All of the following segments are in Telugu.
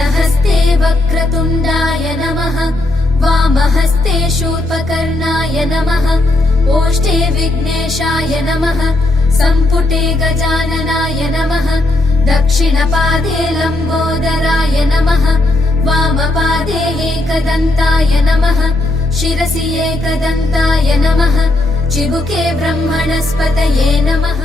दक्षिणहस्ते वक्रतुण्डाय नमः वामहस्ते शूर्पकर्णाय नमः ओष्ठे विघ्नेशाय नमः सम्पुटे गजाननाय नमः दक्षिणपादे लम्बोदराय नमः वामपादे एकदन्ताय नमः शिरसि एकदन्ताय नमः चिबुके ब्रह्मणस्पतये नमः।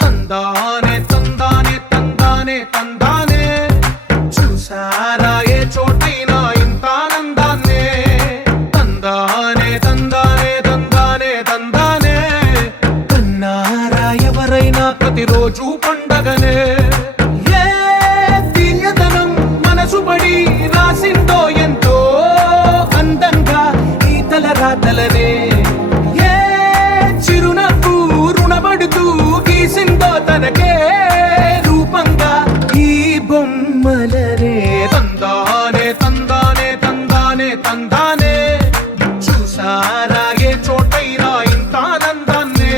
తందానే తందానే తందానే తందానే చూసారా ఏ చోటైనా ఇంత ఆనందాన్నే తందానే తందానే తందానే తందానే కన్నారా ఎవరైనా ప్రతిరోజు పండగనే ఏ తీయదనం మనసు పడి రాసిందో ఎంతో అందంగా ఈ తల రాతలనే ఏ చిరునవ్వు రుణపడుతూ గీసిందో తనకే రూపంగా ఈ బొమ్మలనే తందానే తందానే తందానే తందానే చూసారా ఏ చోటైనా ఇంత ఆనందాన్నే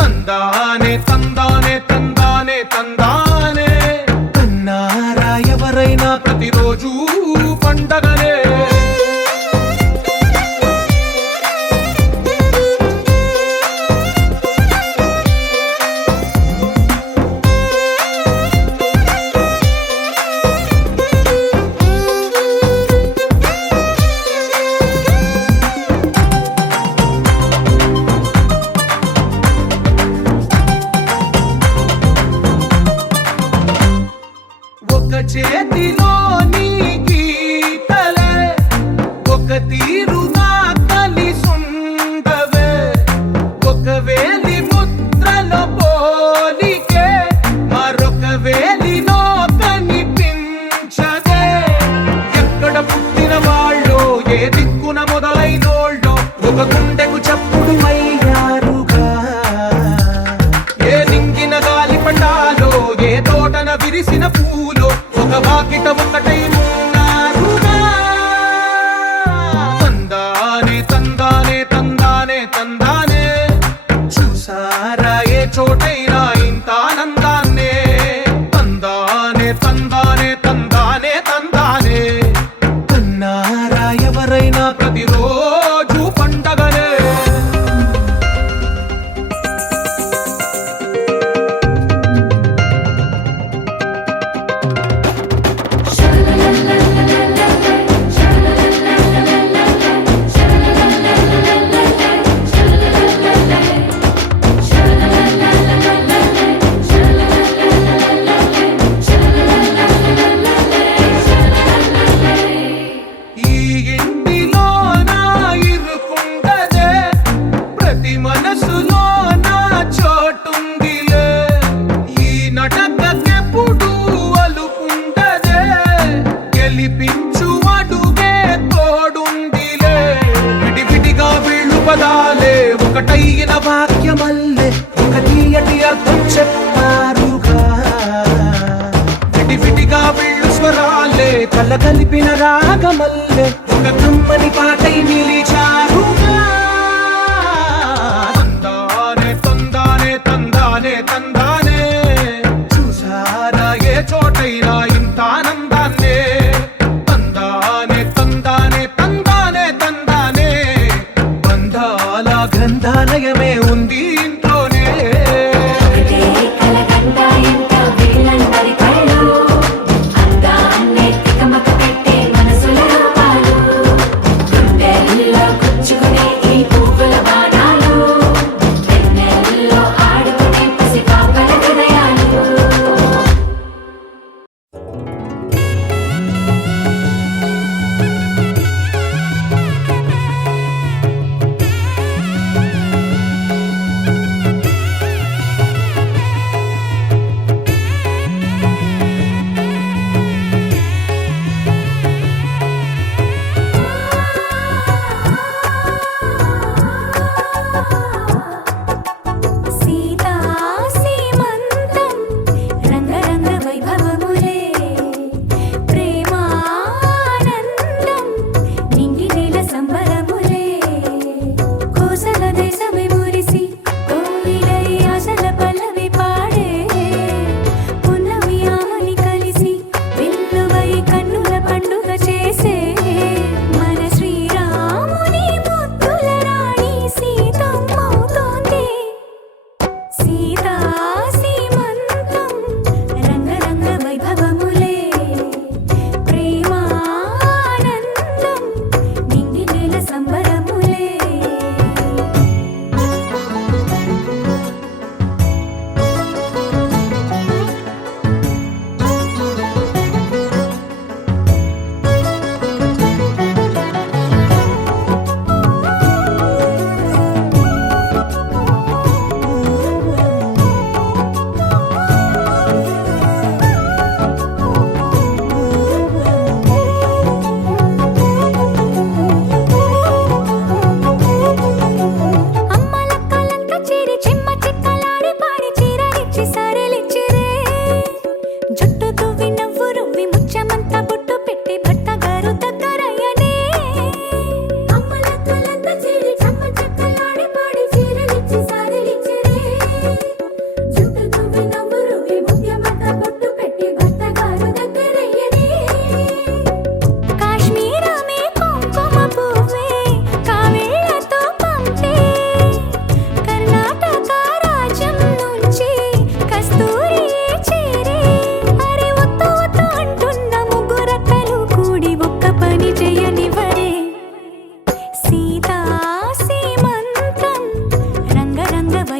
తందానే తందానే తందానే తందానే కన్నారా ఎవరైనా ప్రతిరోజు పండగనే చేతిలోని గీతలే ఒక తీరుగా కలిసుండవే ఒక వేలి ముద్రలో పోలికే మరొక వేలిలో కనిపించదే ఎక్కడ పుట్టిన వాళ్ళో ఏ దిక్కున మొదలైనోళ్ళో ఒక గుండెకు చప్పుడు అయ్యారుగా ఏ నింగిన గాలి పండాలో ఏ తోటన విరిసిన పూలో ఒక వాకిట ఒకటై ఉన్నారుగా తందానే తందానే తందానే తందానే చూసారా ఏ చోటైనా ఇంత ఆనందాన్నే తందానే తందానే తందానే తందానే కన్నారా ఎవరైనా ప్రతిరోజు పండగనే ఒకటైన వాక్యమల్లే ఒక తీయటి అర్థం చెప్పారుగా విడివిడిగా వీళ్ళు స్వరాలే కల కలిపిన రాగమల్లే ఒక కమ్మని పాటై నిలిచారుగా తందానే తందానే తందానే తందానే చూసారా ఏ చోటైనా ఇంత ఆనందాన్నే తందానే తందానే తందానే తందానే బంధాల గ్రంథాలయమే ఉంది ఇంట్లోనే అందాన్నే తికమక పెట్టే మనసుల రూపాలు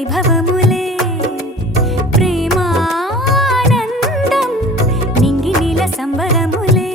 వైభవములే ప్రేమానందం నింగి నీల సంబరములే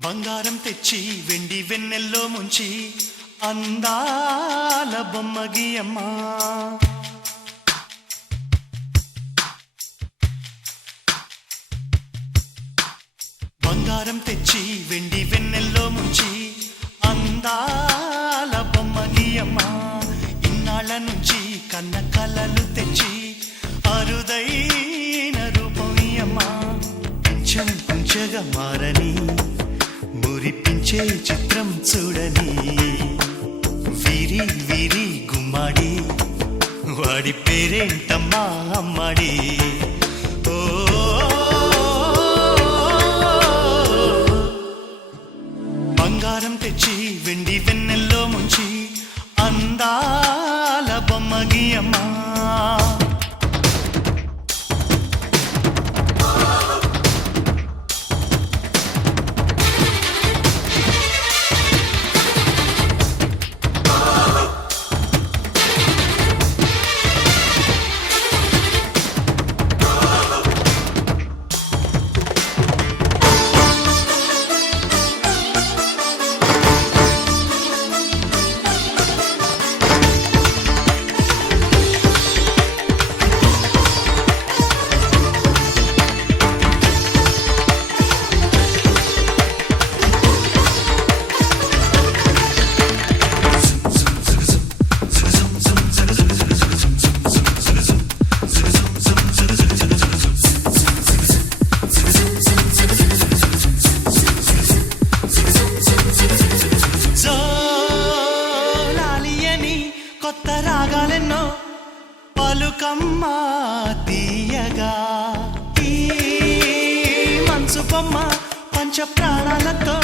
బంగారం తెచ్చి వెండి వెన్నెల్లో ముంచి అందాల బొమ్మ గీయమ్మ బంగారం తెచ్చి వెండి వెన్నెల్లో ముంచి అందాల బొమ్మ గీయమ్మ ఇన్నాళ్ళ నుంచి కన్న కలలు తెచ్చి అరుదైన రూపం ఇయ్యమ్మ కొంచెం కొంచెగా మారని మురిపించే చిత్రం చూడని వీరి వీరి గుమ్మాడి వాడి పేరేంటమ్మా అమ్మాడి ఓ బంగారం తెచ్చి వెండి వెన్నెల్లో ముంచి అందాల బొమ్మ గీయమ్మా కొత్త రాగాలెన్నో పలుకమ్మ తీయగా ఈ మనసు బొమ్మ పంచ ప్రాణాలతో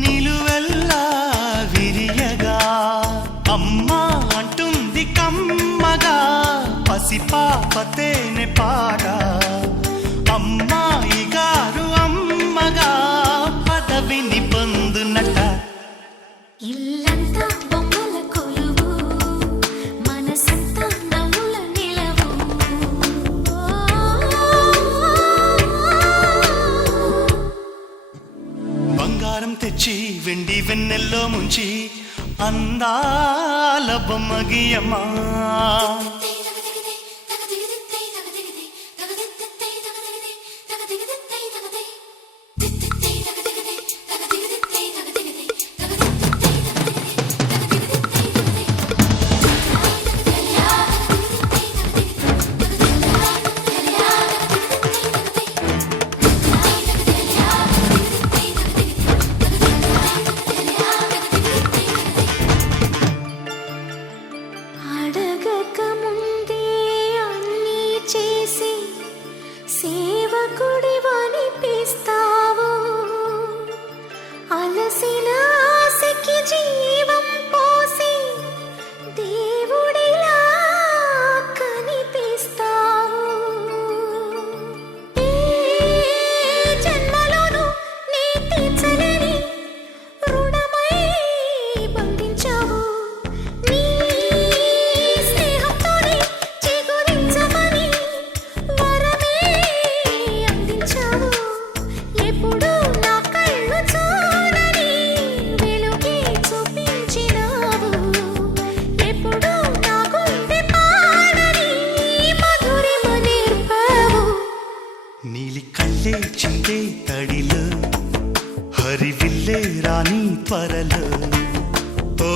నిలువెల్లా విరియగా అమ్మ అంటుంది కమ్మగా పసిపాపతేనే పాట అమ్మాయి గారు అమ్మగా పదవిని పొందునట ఇల్లంతా బొమ్మల కొలువు మనసంతా నవ్వుల నిలవు వెండి వెన్నెల్లో ముంచి అందాల బొమ్మ గీయమ్మా అడగక ముందే అన్నీ చేసి సేవకుడివనిపిస్తావు అలసిన ఆశకి జీవం పోసి దేవుడిలా కనిపిస్తావు ఏ జన్మలోనూ నీ తీర్చలేని రుణమై బంధించావు నీ స్నేహంతోనే చిగురించమని వరమే అందించావు ఎప్పుడు నా కళ్ళు చూడని వెలుగే చూపించినావు ఎప్పుడు నా గుండె పాడని మధురిమ నేర్పావు నీలి కళ్ళే చిందే తడిలో హరివిల్లే రాణి త్వరలో ఓ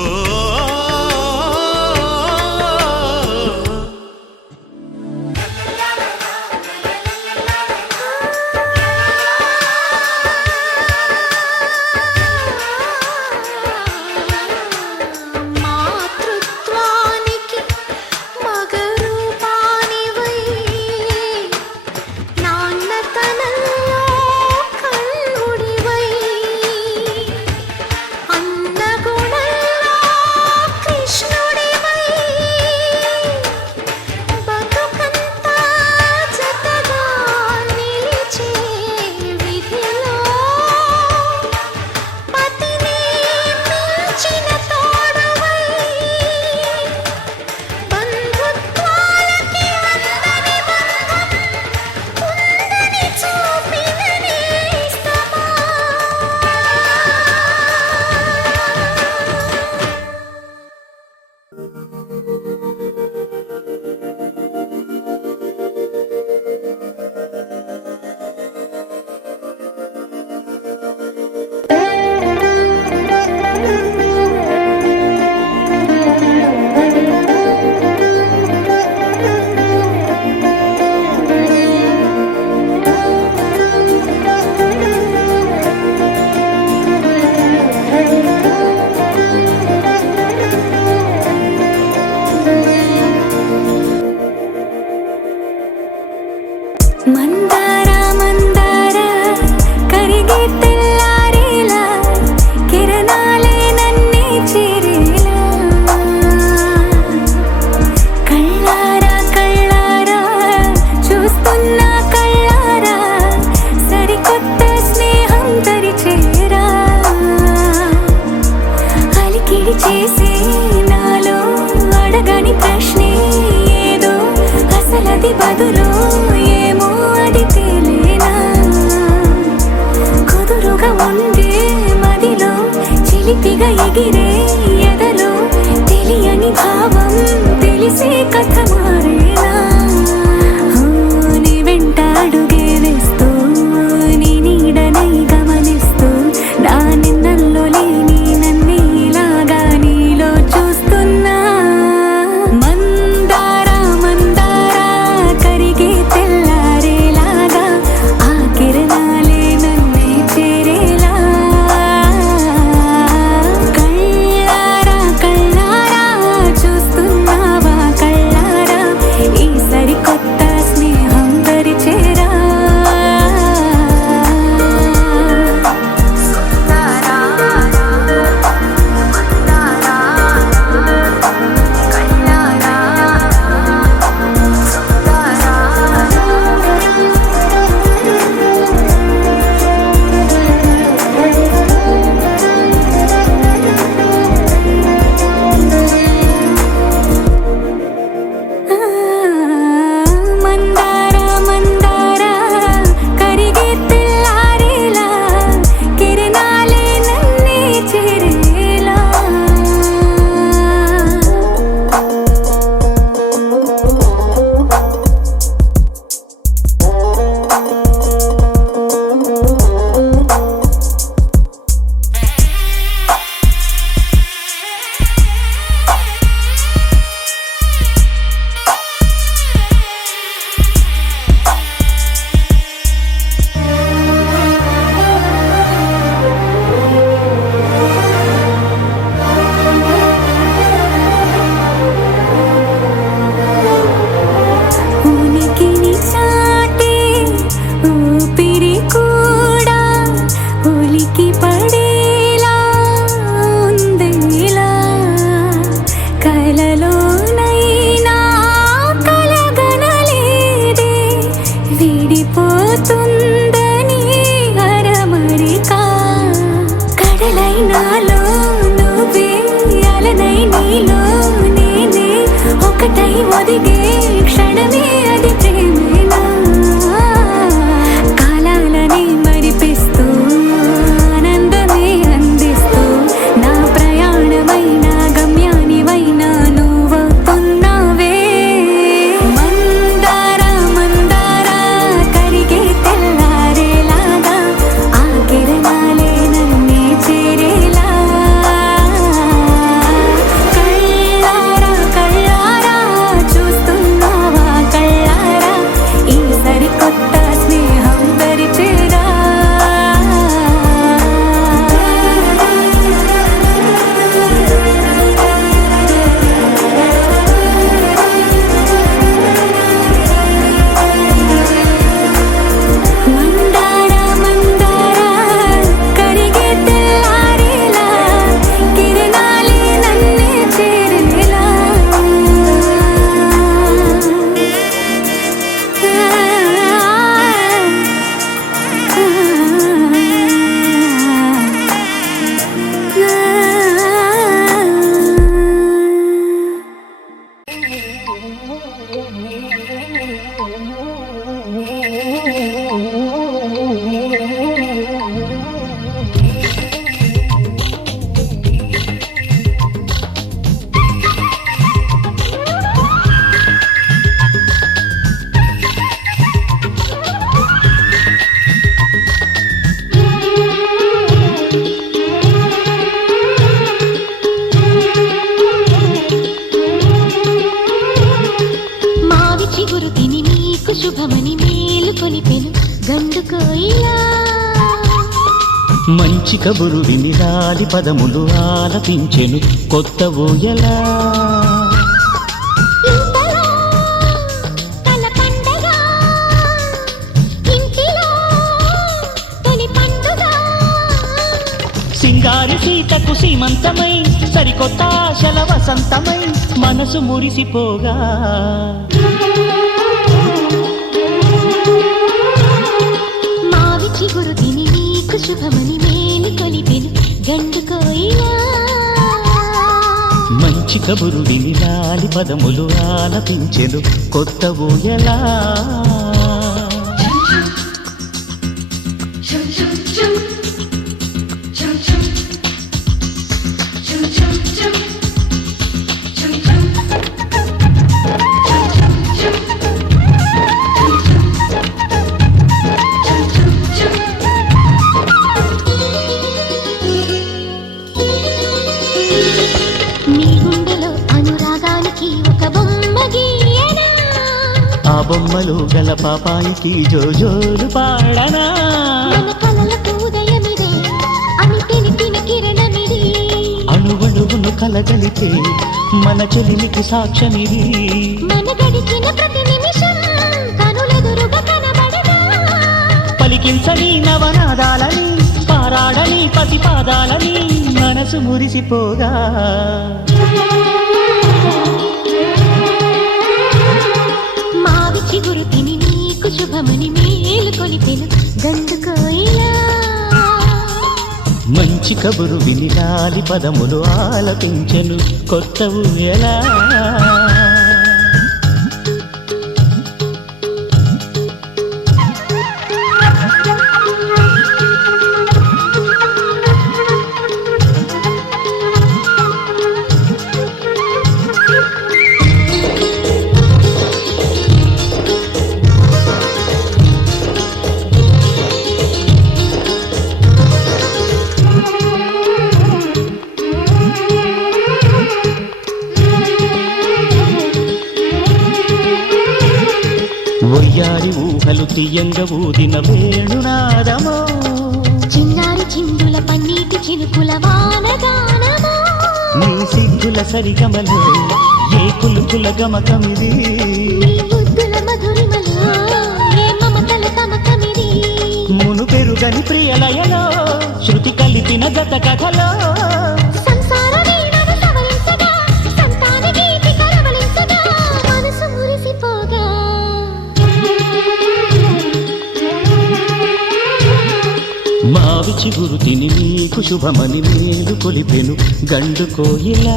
మాతృత్వానికి మగరూపానివై నాన్నతనంలో కన్నుడివై అన్న మంచి కబురు విని రాలి పదములు ఆలపించెను కొత్త ఊయలా. ఇంతలో తల పండగ ఇంటిలో తొలి పండుగ సింగారి సీతకు సీమంతమై సరికొత్త ఆశల వసంతమై మనసు మురిసిపోగా. మావి చిగురు తిని నీకు శుభమని మేలు కొలిపెను గండు కోయిలా. మంచి కబురు విని రాలి పదములు ఆలపించెను కొత్త ఊయలా. నీ గుండెలో అనురాగానికి ఒక బొమ్మ గీయనా. ఆ బొమ్మలు గల పాపాయికి జోజోలు పాడనా. మన కలలకు ఉదయమిదే అని తెలిపిన కిరణమిది. అణువణువును కలగలితే మన చెలిమికి సాక్ష్యమిది. మన గడిచిన ప్రతి నిమిషం కనులెదురుగా కనబడగా. పలికించని నవనాదాలని పారాడని పసిపాదాలని మనసు మురిసిపోగా. మావి చిగురు తిని నీకు శుభమని మేలు కొలిపెను గండు కోయిలా. మంచి కబురు విని రాలి పదములు ఆలపించెను కొత్త ఊయలా. ఒయ్యారి ఊహలు తీయంగ ఊదిన వేణునాదమో. చిన్నారి చిందుల పన్నీటి చినుకుల వానగానమో. నీ సిగ్గుల సరిగమలో ఏ కులుకుల గమకమిది. నీ ముద్దుల మధురిమలో ఏ మమతల తమకమిది. మును పెరుగని ప్రియలయలో శృతి కలిపిన గత కథలో. సంసార వీణను సవరించగా సంతాన గీతి కలవలించగా మనసు మురిసిపోగా. మావి చిగురు తిని నీకు శుభమని మేలు కొలిపెను గండు కోయిలా.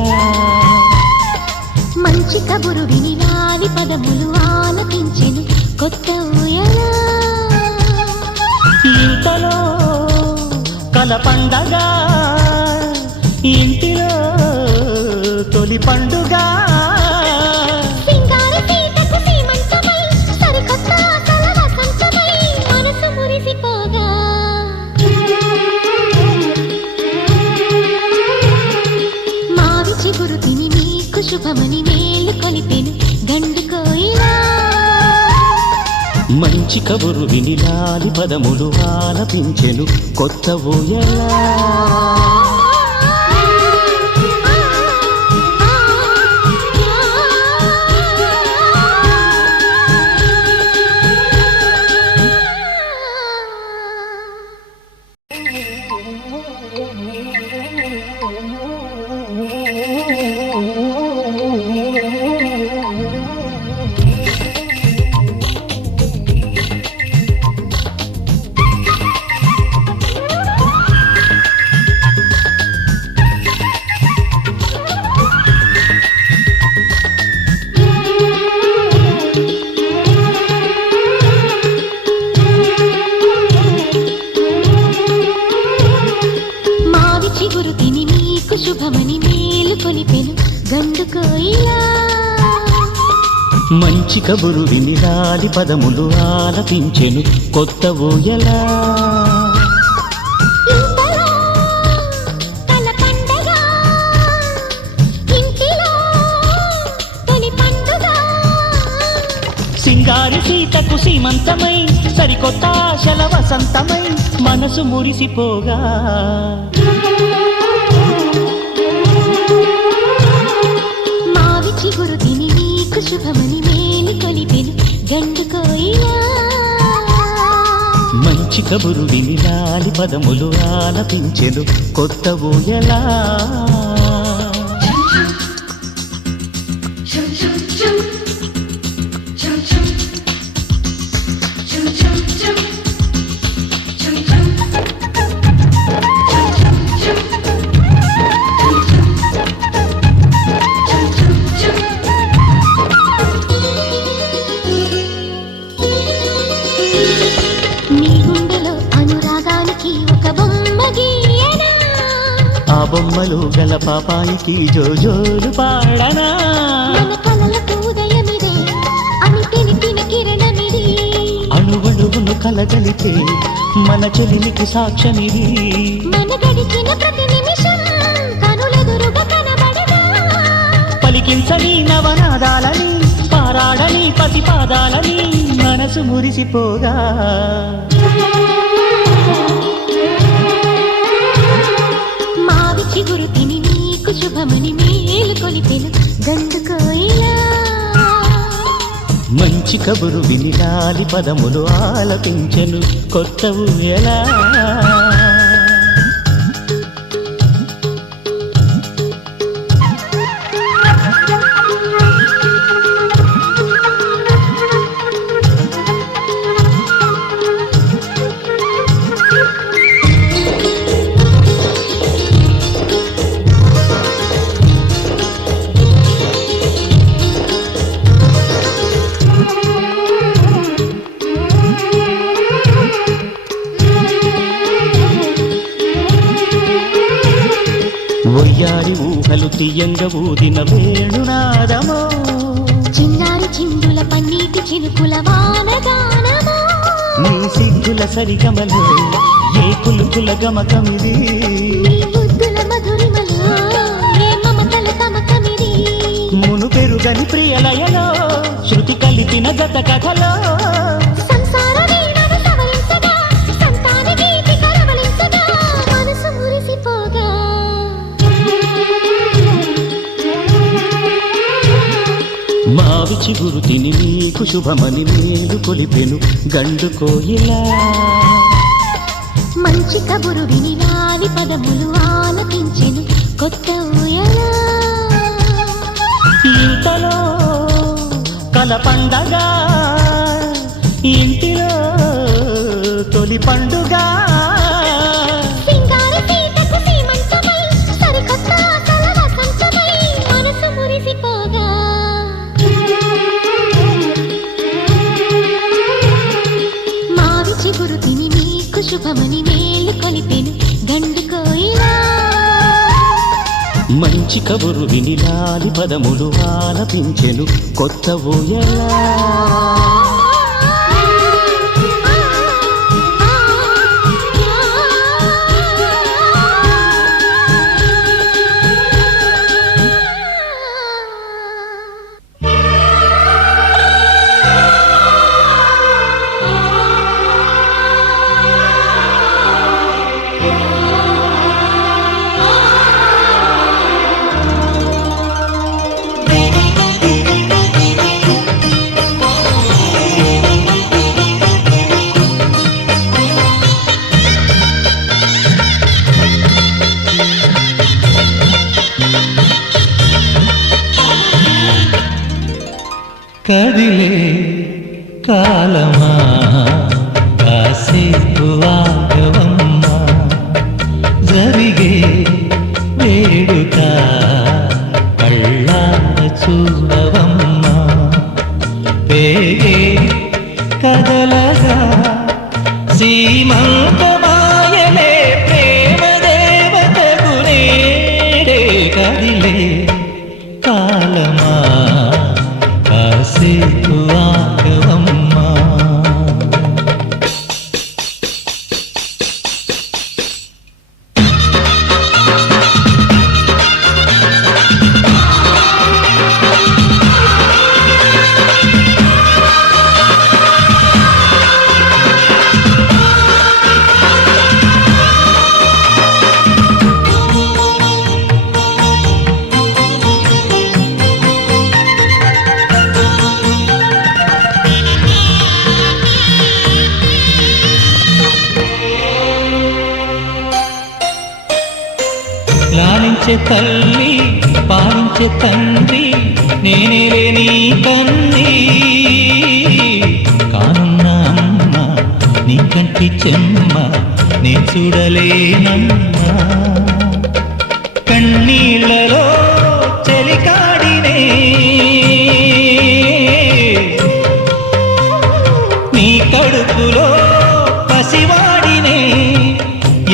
మంచి కబురు విని రాలి పదములు ఆలపించెను కొత్త ఊయలా. ఇంతలో కల పండగ ఇంటిలో తొలి పండుగ. సింగారి సీతకు సీమంతమై సరికొత్త ఆశల వసంతమై మనసు మురిసిపోగా. మావి చిగురు తిని నీకు శుభమని మేలు కొలిపెను గండు కోయిలా. మంచి కబురు విని రాలి పదములు ఆలపించెను కొత్త ఊయలా. చిగురు తిని నీకు శుభమని మేలు కొలిపెను గండు కోయిలా. మంచి కబురు విని రాలి పదములు ఆలపించెను కొత్త ఊయలా. ఇంతలో తల పండగ ఇంటిలో తొలి పండుగ. సింగారి సీతకు సీమంతమై సరికొత్త ఆశల వసంతమై మన మనసు మురిసిపోగా మావి చిగురు తిని నీకు శుభమని మేలు కొలిపెను గండు కోయిలా మంచి కబురు విని లాలి పదములు ఆలపించెను కొత్త ఊయలా నీ గుండెలో అనురాగానికి ఒక బొమ్మ గీయనా ఆ బొమ్మలు గల పాపాయికి జోజోలు పాడనా మన కలలకు ఉదయమిదే అని తెలిపిన కిరణమిది అణువణువును కలగలితే మన చెలిమికి సాక్ష్యమిది మన గడిచిన ప్రతి నిమిషం కనులెదురుగా కనబడదా పలికించని నవనాదాలని పారాడని పతిపాదాలని మనసు మురిసిపోగా మావి చిగురు తిని నీకు శుభమని మేలు కొలిపెను గండు కోయిలా మంచి కబురు విని లాలి పదములు ఆలపించెను కొత్త ఊయలా ఒయ్యారి ఊహలు తీయంగ ఊదిన వేణునాదమో చిన్నారి చిందుల పన్నీటి చినుకుల వానగానమో నీ సిగ్గుల సరిగమలో ఏ కులుకుల గమకమిది నీ బుద్ధుల మధురిమలో ఏ మమతల తమకమిది మును పెరుగని ప్రియలయలో శృతి కలిపిన గత కథలో సంసార వీణను సవరించగా సంతాన గీతి కరవలించగా మనసు మురిసిపోగా మావి చిగురు తిని నీకు శుభమని మేలు కొలిపెను గండు కోయిలా మంచి కబురు విని లాలి పదములు ఆలపించెను కొత్త ఊయలా ఇంతలో కల పండగ ఇంటిలో తొలి పండుగ సింగార సీతకు సీమంతమై సరికొత్త ఆశల వసంతమై మనసు మురిసిపోగా మావి చిగురు తిని నీకు శుభమని మేలు కొలిపెను గండు కోయిలా మంచి కబురు విని లాలి పదములు ఆలపించెను కొత్త ఊయలా కదిలే కాలమా కాసేపు ఆగవమ్మా జరిగే వేడుక కళ్ళార చూడవమ్మా పేగే కదలగా సీమంతమాయలే ప్రేమ దేవతకు నేడే కదిలే కాలమా కాసేపు లాలించే తల్లి పాలించే తండ్రి నేనేలే నీ కన్నీ కానున్న అమ్మ నీ కంటి చెమ్మ నే చూడలేనమ్మా కన్నీళ్ళలో చెలికాడినే నీ కడుపులో పసివాడినే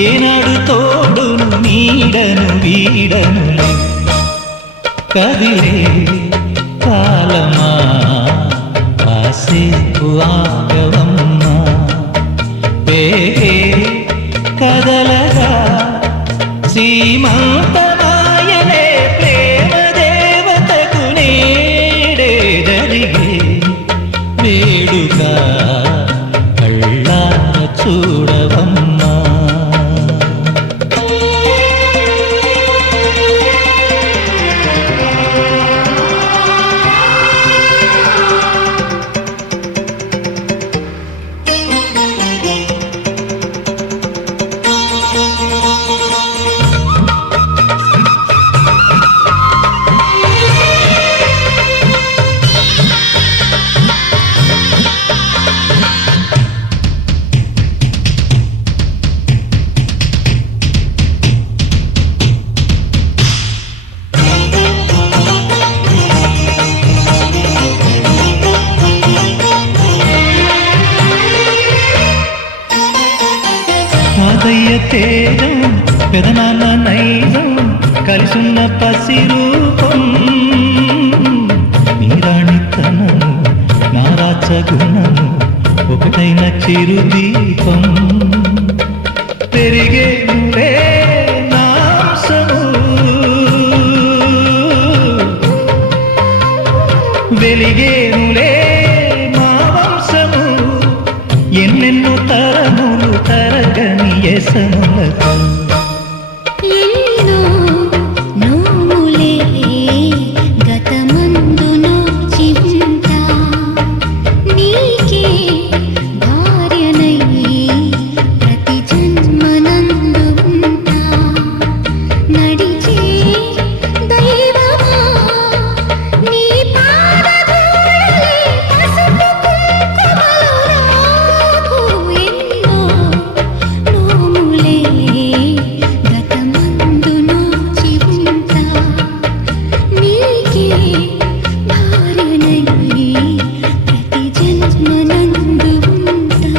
ఏనాడు తోడును నీడను వీడనులే కదిలే కాలమా కాసేపు ఆగవమ్మా పేగే కదలగా సీమంతమాయనే ప్రేమ దేవతకు నేడే జరిగే వేడుక కళ్ళార చూడవమ్మా తాతయ్య తేజం పెదనాన్న నైజం కలిసున్న పసి రూపం నీరాణితనము నారాచ గుణము ఒకటైన చిరుదీపం పెరిగేనులే నాంసము వెలిగేనులే మా వంశము ఎన్నెన్నో తరములు తరగని యసములతో ఎన్నో నోములే గతమందునో చింత నీకే భార్యనై ప్రతి జన్మనందు ఉంటా నడిచే దైవమా నీ పాదధూళి పసుపు కుంకుమలు రాకు ఎన్నో నోములే గతమందునో చింత నీకే భార్యనై ప్రతి జన్మనందు ఉంటా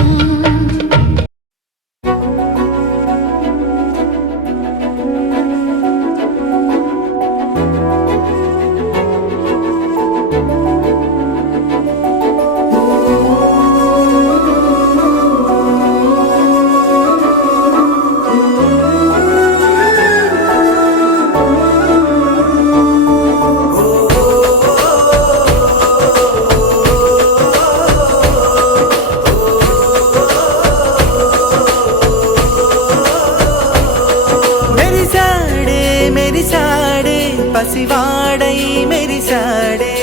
మెరిసాడే మెరిసాడే పసివాడై మెరిసాడే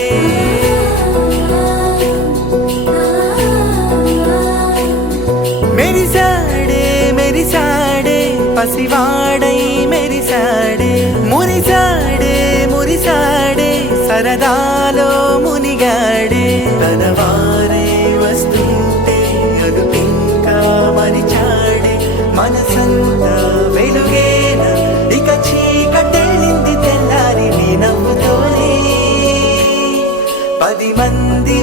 మెరిసాడే మెరిసాడే పసివాడై మెరిసాడే మురిసాడే మురిసాడే సరదాలో మునిగాడే తనవారే వస్తుంటే అదుపింకా మరిచాడే మనసంతా వెలుగేన ఇక చీకటెళ్ళింది తెల్లారి నీ నవ్వుతోనే 10 మంది